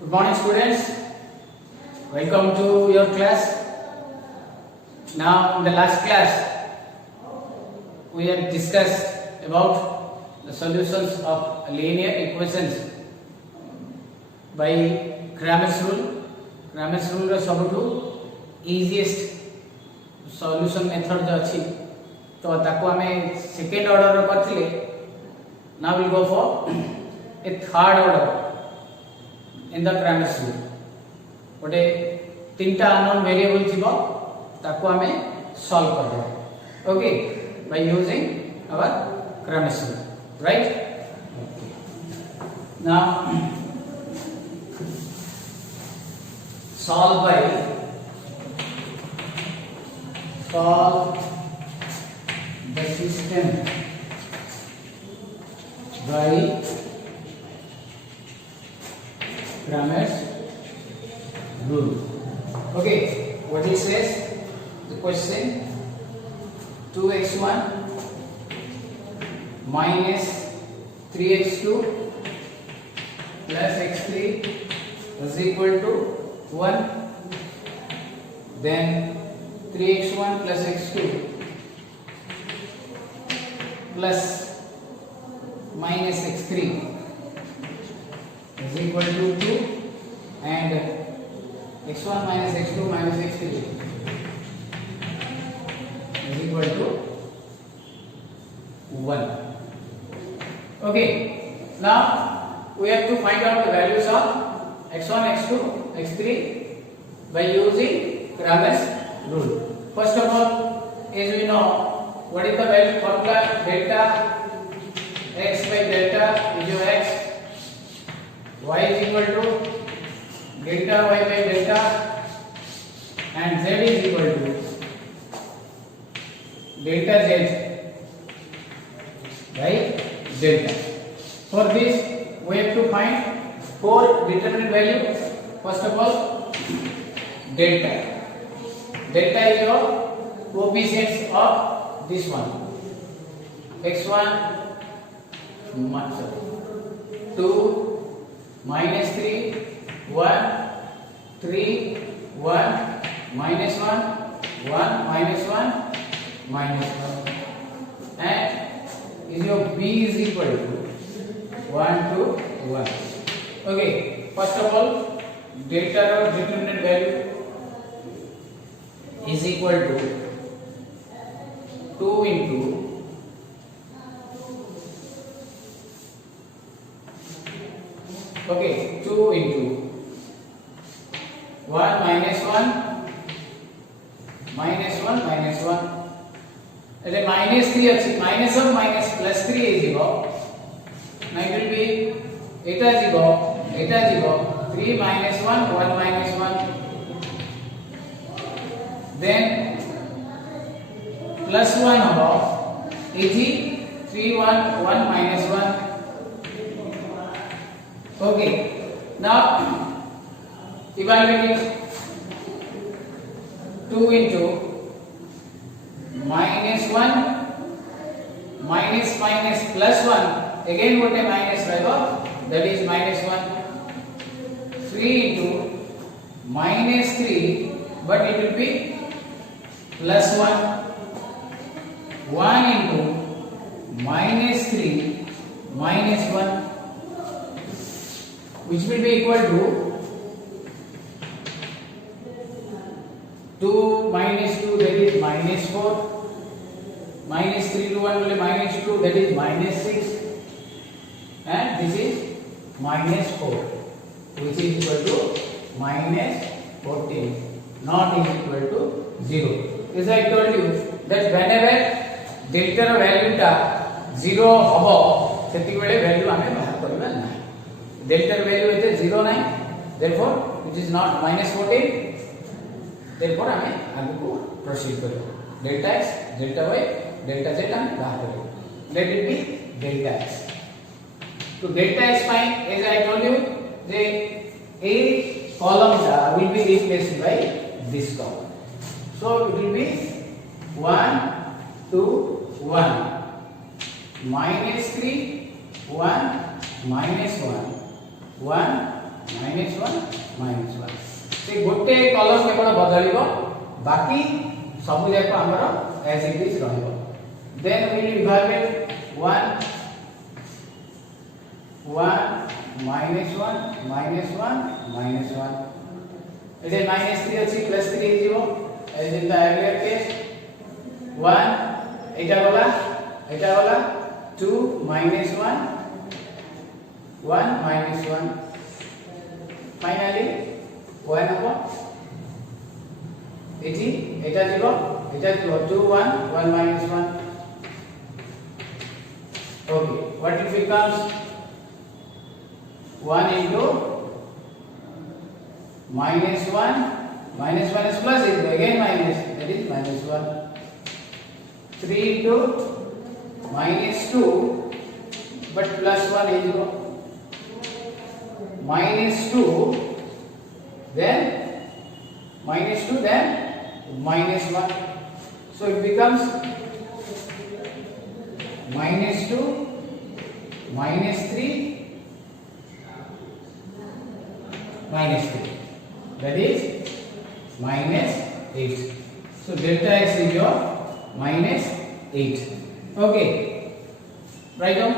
Good morning, students. Welcome to your class. Now, in the last class, we have discussed about the solutions of linear equations by Cramer's rule. Cramer's rule ର ସବୁଠୁ easiest solution method जो अछि तो ताको हमें second order रो करथिले. Now we will go for a third order in the Cramer's rule. गोटे तीनटा अननोन वेरिएबल थिबो ताको हमें सॉल्व करबो. Okay, by using our Cramer's rule, right? Now solve the system by Cramer's rule. Okay, what it says, the question: 2x1 minus 3x2 plus x3 is equal to 1. Then 3x1 plus x2 plus minus x3 is equal to 2, and x1 minus x2 minus x3 is equal to 1. Okay, now we have to find out the values of x1, x2, x3 by using Cramer's rule. First of all, as we know, what is the value formula? Delta x by delta is your x, y is equal to delta y by delta, and z is equal to delta z by delta. For this, we have to find four determinate values. First of all, delta. Delta is your coefficients of this one. x1 2 minus 3 1 3 1 minus 1 1 minus 1 minus 1, and is your b is equal to 1 to 1. Okay, first of all, delta or determinate value is equal to 2 into okay 2 into 1 minus 1 minus 1 minus 1. એટલે minus 3 ଅଛି, minus of minus plus 3 ହେଇଯିବ. now it will be eta ଯିବ 3 minus 1 1 minus 1, then plus 1 ହବ ଏଠି 3 1 1 minus 1. okay, now evaluate it. 2 into minus 1 minus minus plus 1, again what a minus रहेगा, that is minus 1. 3 into minus 3, but it will be plus 1. 1 into minus 3 minus 1, which will be equal to 2 minus 2, that is minus 4, minus 3 to 1 will be minus 2, that is minus 6, and this is minus 4, which is equal to minus 14, not is equal to 0. As I told you that whenever delta ର value ଟା 0 हबो सेति बेले value आमे बाहर करबा ना. delta ର value एते 0 नाही, therefore it is not minus 14. therefore आमे आगु को proceed करियो. delta x, delta y, delta z आमे बाहर करियो. let it be delta x. तो delta x find, as I told you, the a column will be replaced by this column. So it will be 1 2 1 minus 3 1 minus 1 1 -1 से गोटे कलम केवल बदलिबो बाकी सब जाक हमर एज इट इज रहइबो देन वी विल इवैल्यूएट 1 -1 इधे -3 अछि +3 हे जीवो as in the earlier case 1 एटा वाला 2 -1 1 -1 फाइनली 1 हो एटी एटा जीवो 2 1 -1 okay what it becomes 1 into -1 is plus is again minus that is -1 3 into -2 but +1 is -2 then -2 then -1 so it becomes -2 -3 -3 that is -8 so delta x is your -8 okay write down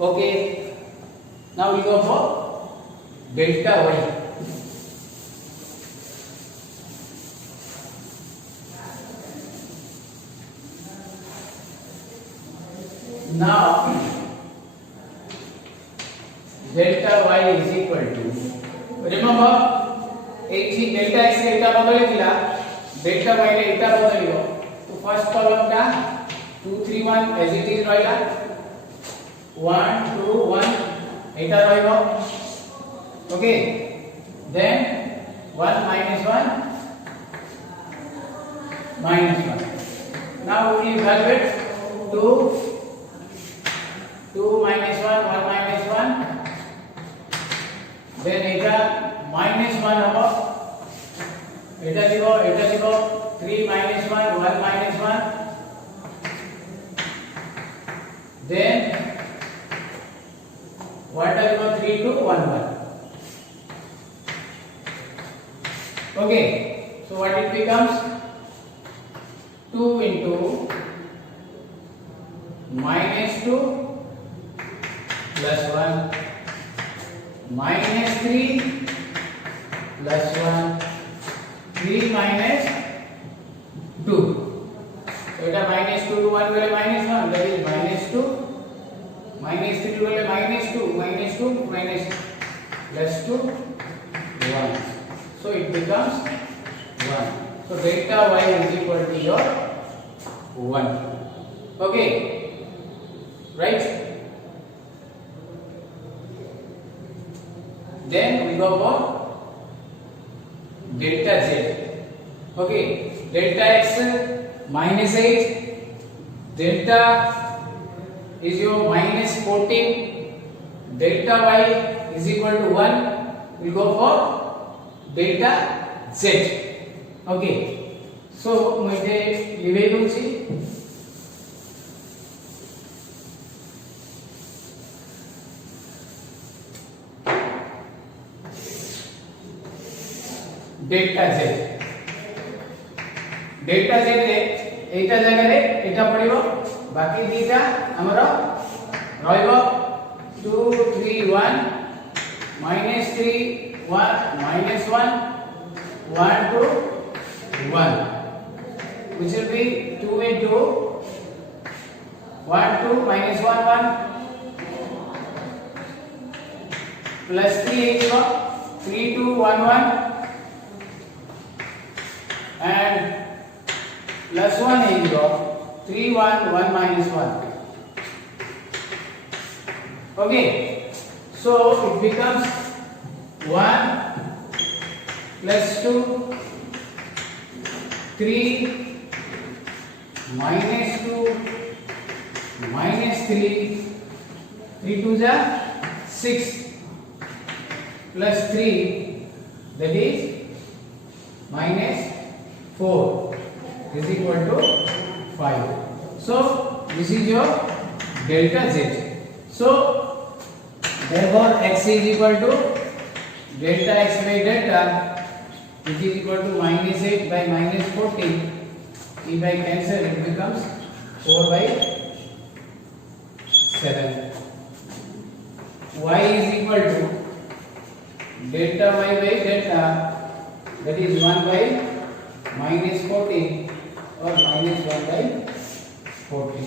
okay now we go for delta y now delta y is equal to remember 80 delta x रे एटा बदले दिला delta y रे एटा बदलिबो तो first column का 2 3 1 as it is रहला 1 2 1 एटा रहइबो okay then 1 -1 now we evaluate 2 -1 1 -1 then eta -1 hobo eta dibo 3 -1 1 -1 then what are you 3 2 1 1 okay so what it becomes 2 into -2 plus 1 -3 plus 1 3 minus 2 so eta -2 to 1 bole -1 that is -2 -3 bole -2 -2 minus plus 2 1 so it becomes 1 so delta y is equal to your 1 okay right then we go for delta z okay delta x -8 delta is your -14 delta y is equal to 1 we go for delta z okay so mujhe लिवे दूची delta z रे एटा जगह रे एटा पड़िबो बाकी दीटा हमर रहइबो 2 3 1 -3 1 -1 1 2 1 which will be 2 into 1 2 -1 1 plus 3 is 3 2 1 1 and plus 1 is 3 1 1 minus 1 okay so it becomes 1 plus 2 3 minus 2 minus 3 3 2 is 6 plus 3 that is minus 4 is equal to 5. So this is your delta z. So therefore x is equal to delta x by delta, which is equal to minus 8 by minus 14. If I cancel, it becomes 4 by 7. Y is equal to delta y by delta, that is 1 by minus 14 or minus 1 by 14.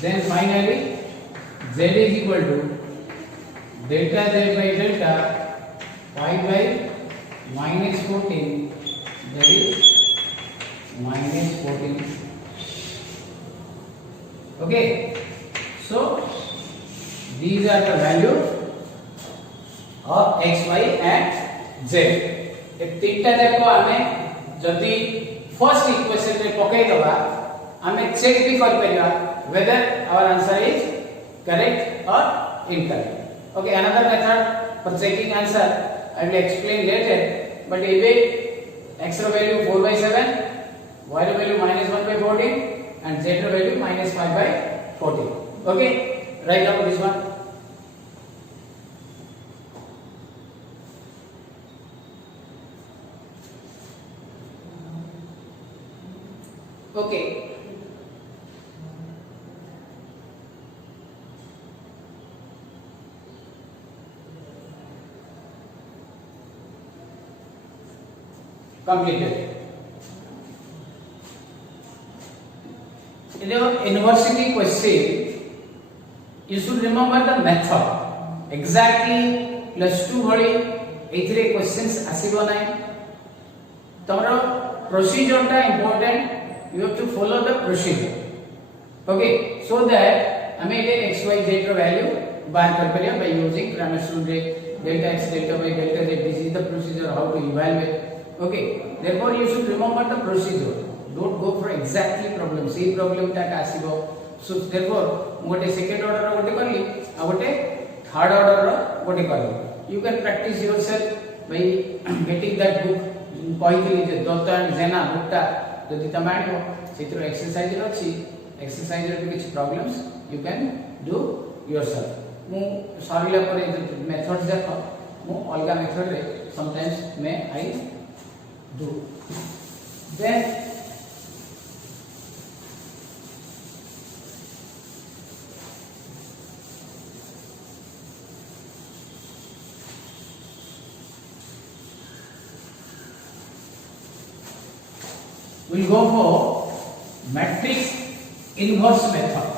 Then finally z is equal to delta z by delta 5 by minus 14, that is minus 14. Okay, so these are the values of x, y and z. ए तीनटा देखो आमे जदी first equation रे पकाई दबा आमे check भी कर परिया whether our answer is correct or incorrect. Okay, another method for checking answer I will explain later, but anyway x value 4 by 7, y value minus 1 by 14 and z value minus 5 by 14. Okay, write down this one. Okay, completed. In your university question, you should remember the method. Exactly +2 भली एथिरे questions आसीबो नै. तमरो procedure टा important. You have to follow the procedure. Okay, so that हमें ये x y z रो value बाहर कर परिया by using Cramer's rule रे delta x delta y delta z. This is the procedure how to evaluate. Okay, therefore you should remember the procedure. Don't go for exactly problem. See problem टा आसीबो. So therefore गोटे second order रो गोटे करली आ गोटे third order रो गोटे करली. You can practice yourself by getting that book. कहितली जे दत्त एंड जेना बुकटा जदि तमे आनिबो सेतिर एक्सरसाइज अछि. एक्सरसाइज रे किछ problems you can do yourself. मु सरिला परे मेथड्स देखो मु अलगा मेथड रे sometimes may I do. Then we'll go for matrix inverse method.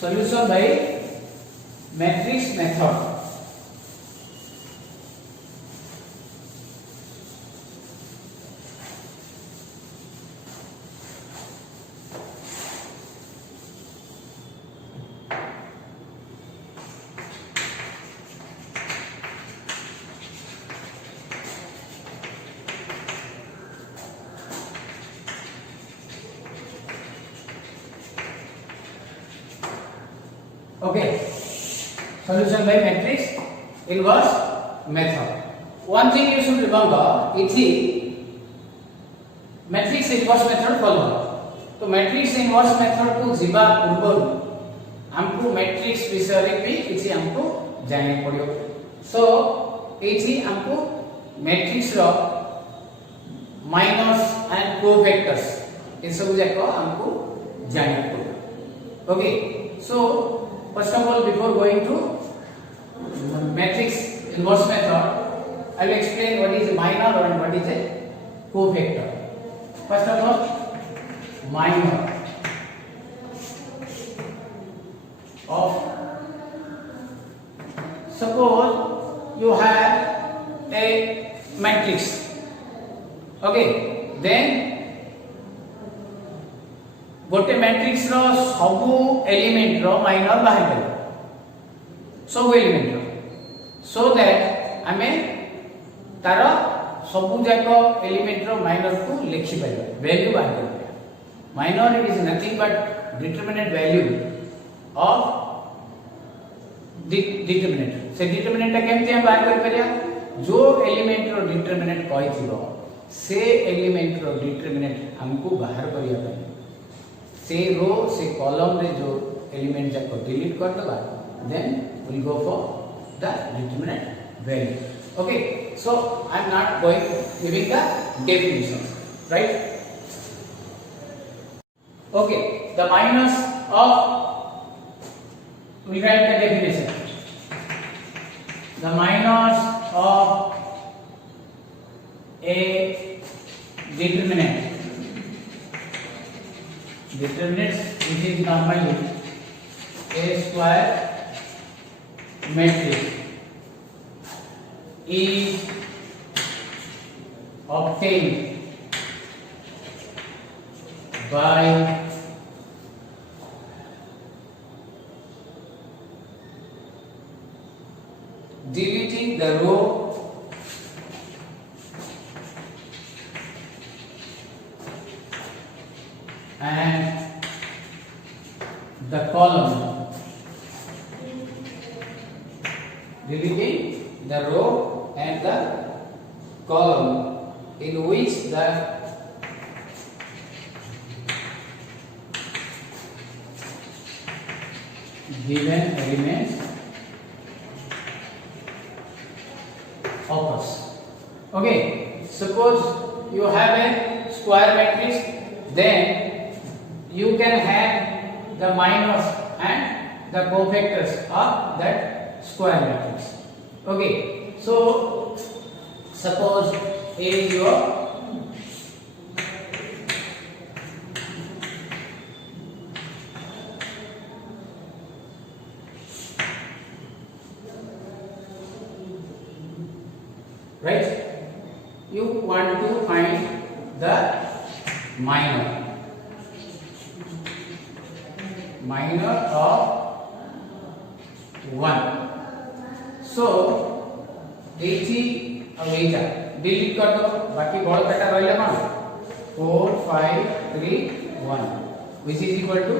Solution by matrix method. Okay, solution by matrix inverse method. One thing you should remember, it is matrix inverse method follow. तो matrix inverse method को जीवा पूर्व हमको matrix विषय रे भी किछि हमको जाने पड़ियो. So एथि हमको matrix row minors and cofactors ये सब जाको हमको जाने पड़ियो. Okay, so first of all, before going to matrix inverse method, I will explain what is a minor and what is a cofactor. First of all, minor of, suppose you have a matrix. Okay, then गोटे matrix रो सबु element रो minor बाहर कर सब element row, so that हमें तार सबु जाको element रो minor को लिखि परबा वैल्यू बाहर कर. Minor it is nothing but determinant value of determinant. से डिटरमिनेंट केमते हम बाहर कर परिया जो एलिमेंट रो डिटरमिनेंट कहि थिबो से एलिमेंट रो डिटरमिनेंट हमको बाहर करिया पड़े से रो से कॉलम रे जो एलिमेंट जाको डिलीट कर दबा then we'll go for the determinant value. Okay, so I'm not going giving the definition, right? Okay, the minus of, we write the definition. The minus of a determinants which is normally a square matrix is obtained by deleting the row and the column, deleting the row and the column in which the given element occurs. Okay, suppose you have a square matrix, then you can have the minus and the cofactors of that square matrix. Okay, so suppose A is your right. You want to find the minor of 1. So 80 अब एटा delete कर दो बाकी बड़ बेटा रहले कोन 4 5 3 1 which is equal to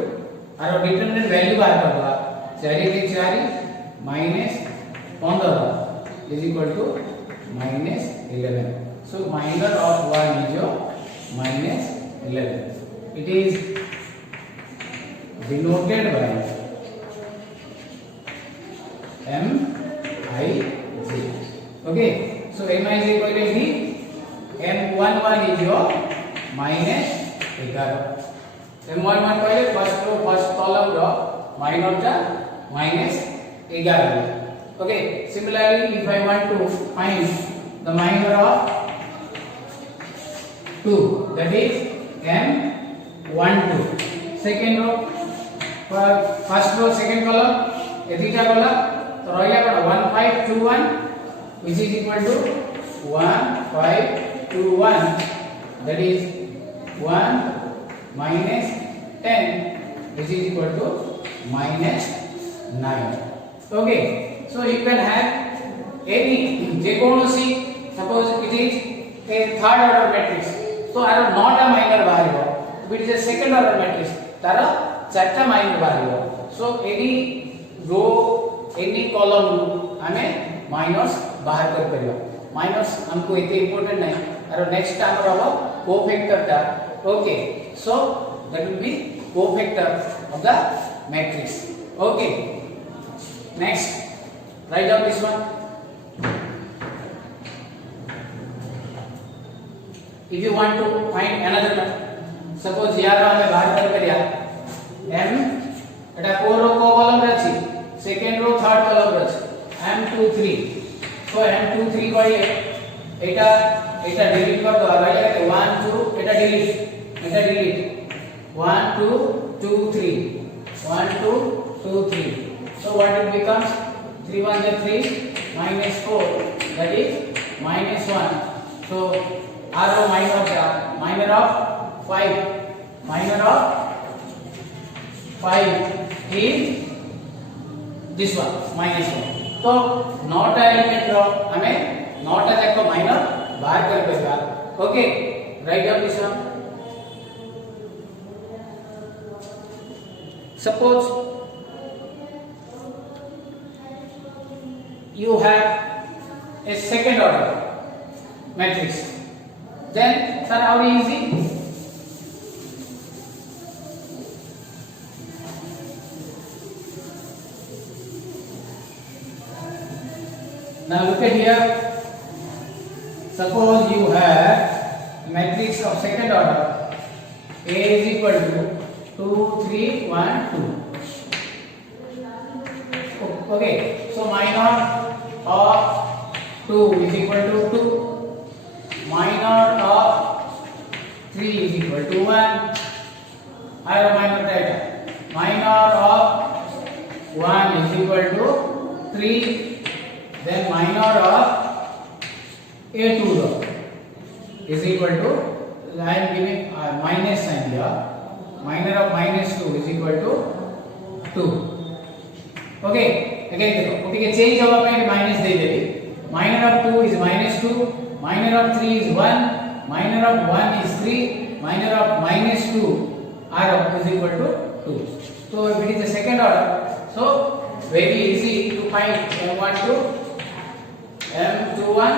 आरो determinant value बाहर कर दो 4 के 4 minus 15 is equal to minus 11. So minor of 1 is your minus 11. It is denoted by Mij. Okay, so Mij equal to M11 is your minus 11. M11 कहले first row first column row minor टा minus 11. Okay, similarly if I want to find the minor of 2, that is M12. Second row, first row second column, ये तीसरा column तो रहला कोन 1521 which is equal to 1521, that is 1 minus 10 which is equal to minus 9. Okay, so you can have any jekonosi, suppose it is a third order matrix, so I am not a minor variable. If it is a second order matrix, tara चारटा minor variable. So any row, any column हमें minors बाहर कर परियो. Minors हमको इतने important नहीं. और next time रहो cofactor टा. Okay, so that will be cofactor of the matrix. Okay, next write down this one. If you want to find another one, suppose here हमें बाहर कर परिया m एटा 4 रो कॉलम रची, second row third column रची, m2 3. So m2 3 कहले एटा delete कर दो भाई 1 2 एटा delete 1 2 2 3 1 2 2 3. So what it becomes 3 1 is 3 minus 4, that is minus 1. So r minor of 5 is this one minus 1. तो नॉट एलिमेंट रो हमें not जाको minor बाहर कर पेगा. Okay, write down this one. Suppose you have a second order matrix Then, sir, how easy? Now look at here. Suppose you have matrix of second order. A is equal to 2, 3, 1, 2. Okay. So minor of 2 is equal to 2. Minor of 3 is equal to 1. Higher minor data. Minor of 1 is equal to 3. Then minor of A2 is equal to, I am giving minus sign here. Minor of minus 2 is equal to 2. Okay, again देखो, okay change होगा मैं minus दे देगी. Minor of 2 is minus 2. Minor of 3 is 1. Minor of 1 is 3. Minor of minus 2 R is equal to 2. So if it is the second order, so very easy to find M12, M21,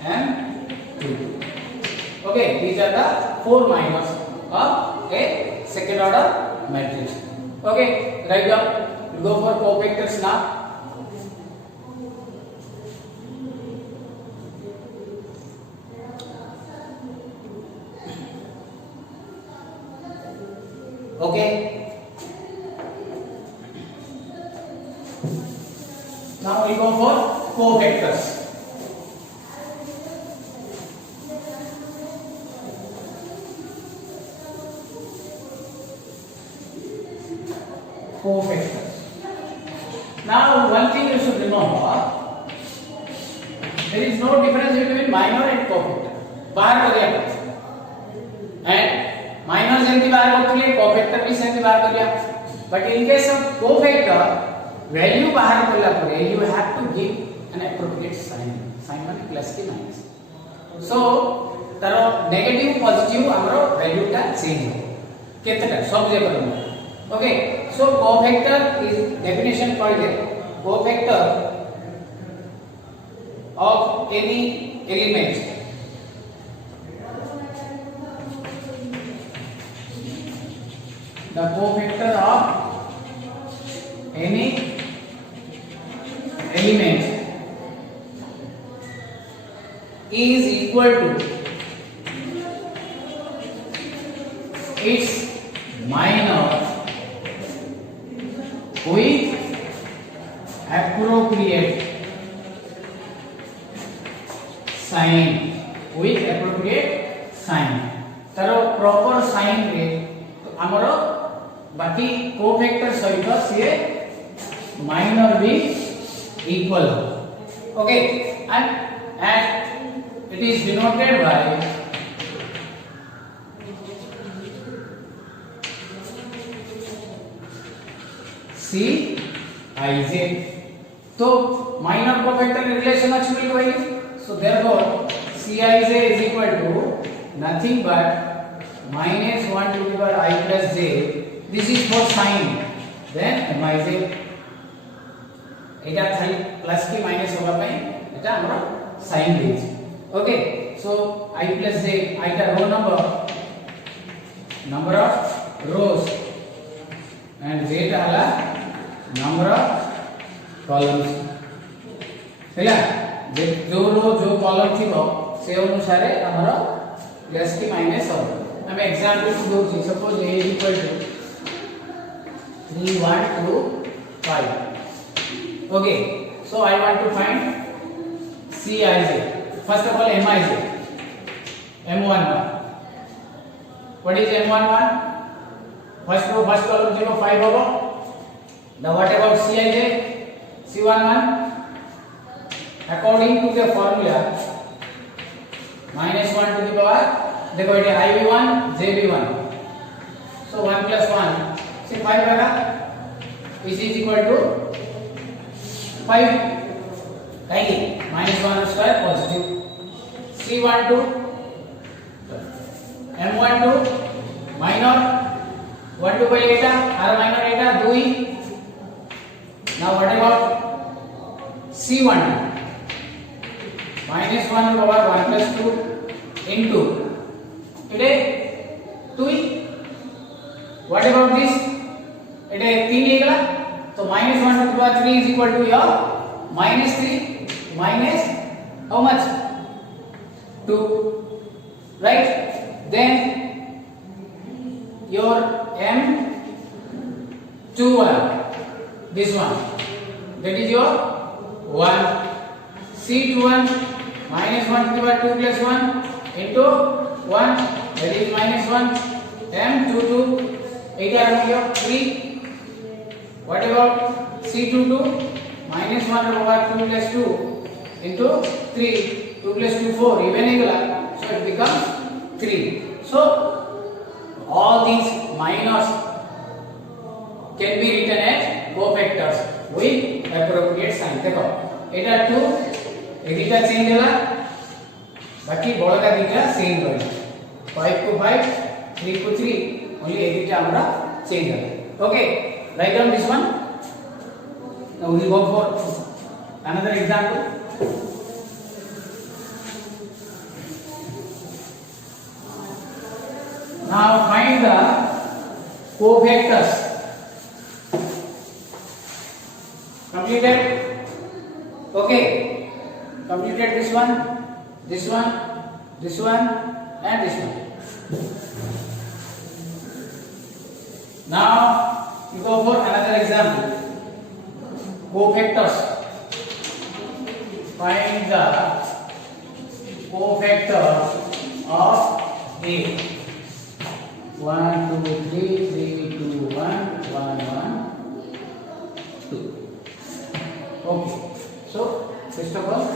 M22. Okay, these are the 4 minors of a second order matrix. Okay, right now we'll go for cofactors now. Okay. Now we go for cofactors. Cofactors. Now one thing you should remember, there is no difference between minor and cofactor. बाहर कर लिया and minor से भी बाहर कर लिया, cofactor भी से भी बाहर कर लिया. But in case of cofactor, value बाहर कर लिया पड़े, you have to give an appropriate sign. Sign माने plus की minus. So तारो negative positive हमारो value का change हो. कितना सब जगह करूँगा. Okay, so cofactor is definition for the cofactor of any element the cofactor of any element is equal to its minor with appropriate sign. With appropriate sign. Taro proper sign रे तो हमारो बाकी cofactor सहित से minor भी equal हो. Okay, and it is denoted by C I J. So minor cofactor relation actually value. So therefore C I J is equal to nothing but minus 1 to the power I plus j. This is for sign. Then M I J. এটা থাই plus কি minus होगा পাই এটা আমরা sign দিয়েছি. ওকে, so I plus j I টা row number of rows and j টা हला number of columns. ହେଲା जे जो रो जो कॉलम थिबो से अनुसार हमरो प्लस की माइनस हो. हम एग्जांपल दो suppose a equal to 3 1 2 5. Okay, so I want to find Cij. First of all Mij. M11. What is M11? First row first column 0 5 होगा. Now what about Cij? C11. According to the formula minus 1 to the power, देखो ये IB1 JB1. So 1 plus 1 से 5 रहेगा. This is equal to 5. कहीं minus 1 square positive. C12 M12 minor 1 to by eta R minor eta 2. Now what about C12? Minus 1 over 1 plus 2 into एटे 2 what about this एटे 3 हेगला तो -1 to the power 3 is equal to your -3 minus how much 2, right? Then your m21 this one that is your 1 c21 -1 to the power 2 plus 1 into 1 that is -1 m22 8 are your 3. What about c22 -1 to the power 2 plus 2 into 3 2 plus 2 4 even equal so it becomes 3. So all these minors can be written as cofactors with appropriate sign. देखो एटा 2 एटा change होला बाकी बड़का दिटा same रही 5 को 5 3 को 3 only एटा हमरा change होला. Okay, write down this one. Now we will go for another example. Now find the cofactors. Completed? Okay. Completed this one, this one, this one, and this one. Now you go for another example. Cofactors. Find the cofactor of A. 1 2 3 3 2 1 1 1 2. Okay. So first of all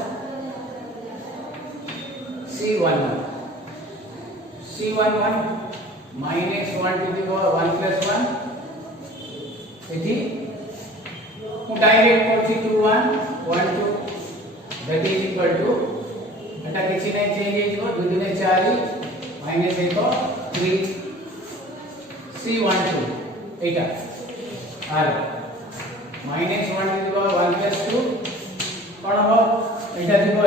C11 C11 minus 1 to the power 1 plus 1 eighty હું direct કરছি 2 1 1 2 that is equal to एटा किछि नै change हे जिवो 2 2 4 minus 1 3 C12 एटा आर minus 1 to the power 1 plus 2 कोन हो एटा दिबो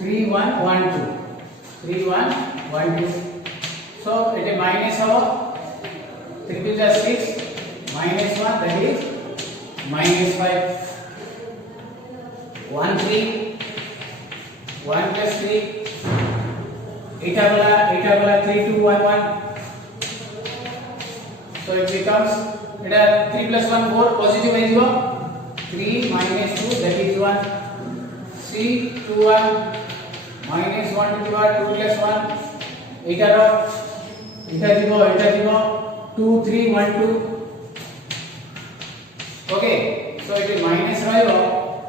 3 1 1 2 3 1 1 2 so एटे minus हो 3 2 6 minus 1 that is minus 5 1 3 1 plus 3 8 वाला 3 2 1 1 so it becomes এটা 3 plus 1 4 positive है जो 3 minus 2 that is 1 C 2 1 minus 1 to the power 2 plus 1 8 रो এটা দিব 2 3 1 2 okay so it is minus ରହିବ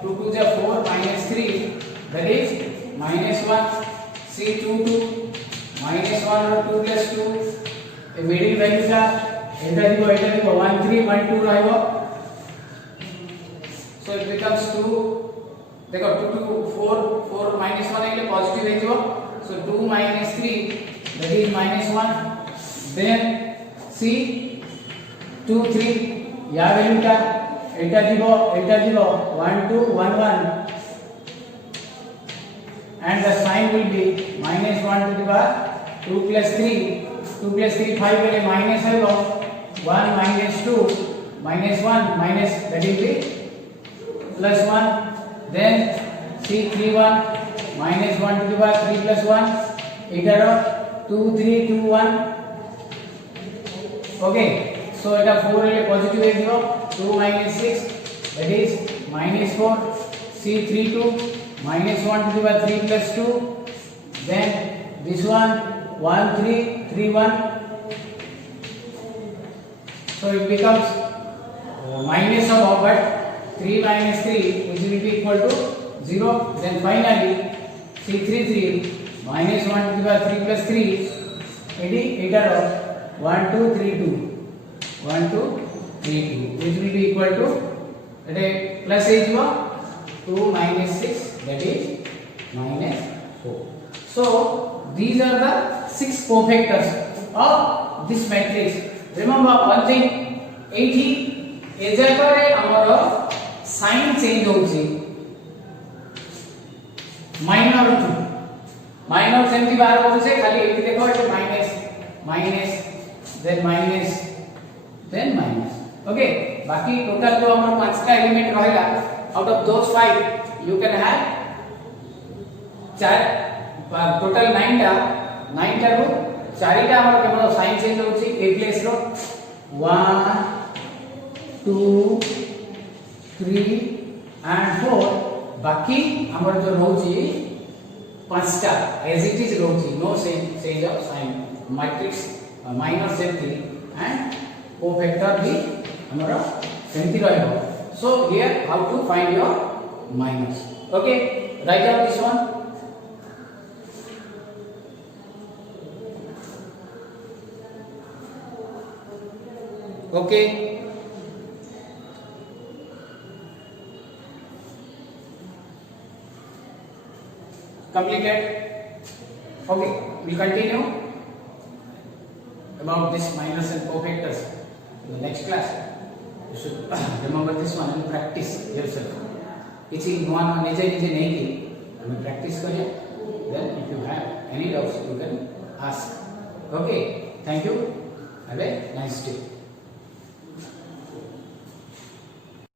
2 2 is 4 minus 3 that is minus 1 C 2 2 minus 1 और 2 plus 2 a middle value का एटा দিব 1 3 1 2 ରହିବ so it becomes 2 देखो 2 2 4 4 minus 1 એટલે पॉजिटिव है जो so 2 minus 3 that is minus 1 then C 2 3 या वैल्यू का एटा দিব 1 2 1 1 and the sign will be minus 1 to the power 2 plus 3 2 plus 3 5 એટલે minus होगा 1 minus 2 minus 1 minus that will be plus 1 then C 3 1 minus 1 to the power 3 plus 1 8 2 3 2 1 okay so eta 4 ile positive है जो 2 minus 6 that is minus 4 C 3 2 minus 1 to the power 3 plus 2 then this one 1 3 3 1 so it becomes minus of but 3 minus 3 which will be equal to 0 then finally C 3 3 minus 1 to the power 3 plus 3 8 are 1 2 3 2 1 2 3 2 which will be equal to plus is 2 minus 6 that is minus 4 so these are the 6 cofactors of this matrix remember one thing एठी एजाकरे हमर sign change होउची minor 2 minor सेमती बाहर बोलू से खाली एटी देखो एटी minus minus then minus okay बाकी टोटल जो हमर पांचटा एलिमेंट रहेला आउट ऑफ दोस 5 यू कैन हैव चार टोटल 9 टा रो चारिटा हमर केवल साइन चेंज होची ए प्लेस रो 1 2 3 एंड 4 बाकी हमर जो रहउची पांचटा एज इट इज रहउची no change of sign matrix minor सेमती एंड कोफैक्टर भी हमारा सेमती रहबो so here how to find your minus okay write down this one okay completed okay we'll continue about this minus and cofactors in the next class you should remember this one and practice yourself किसी नवा नवा निजे निजे नहीं की हमें practice करिए then if you have any doubts you can ask okay thank you have a nice day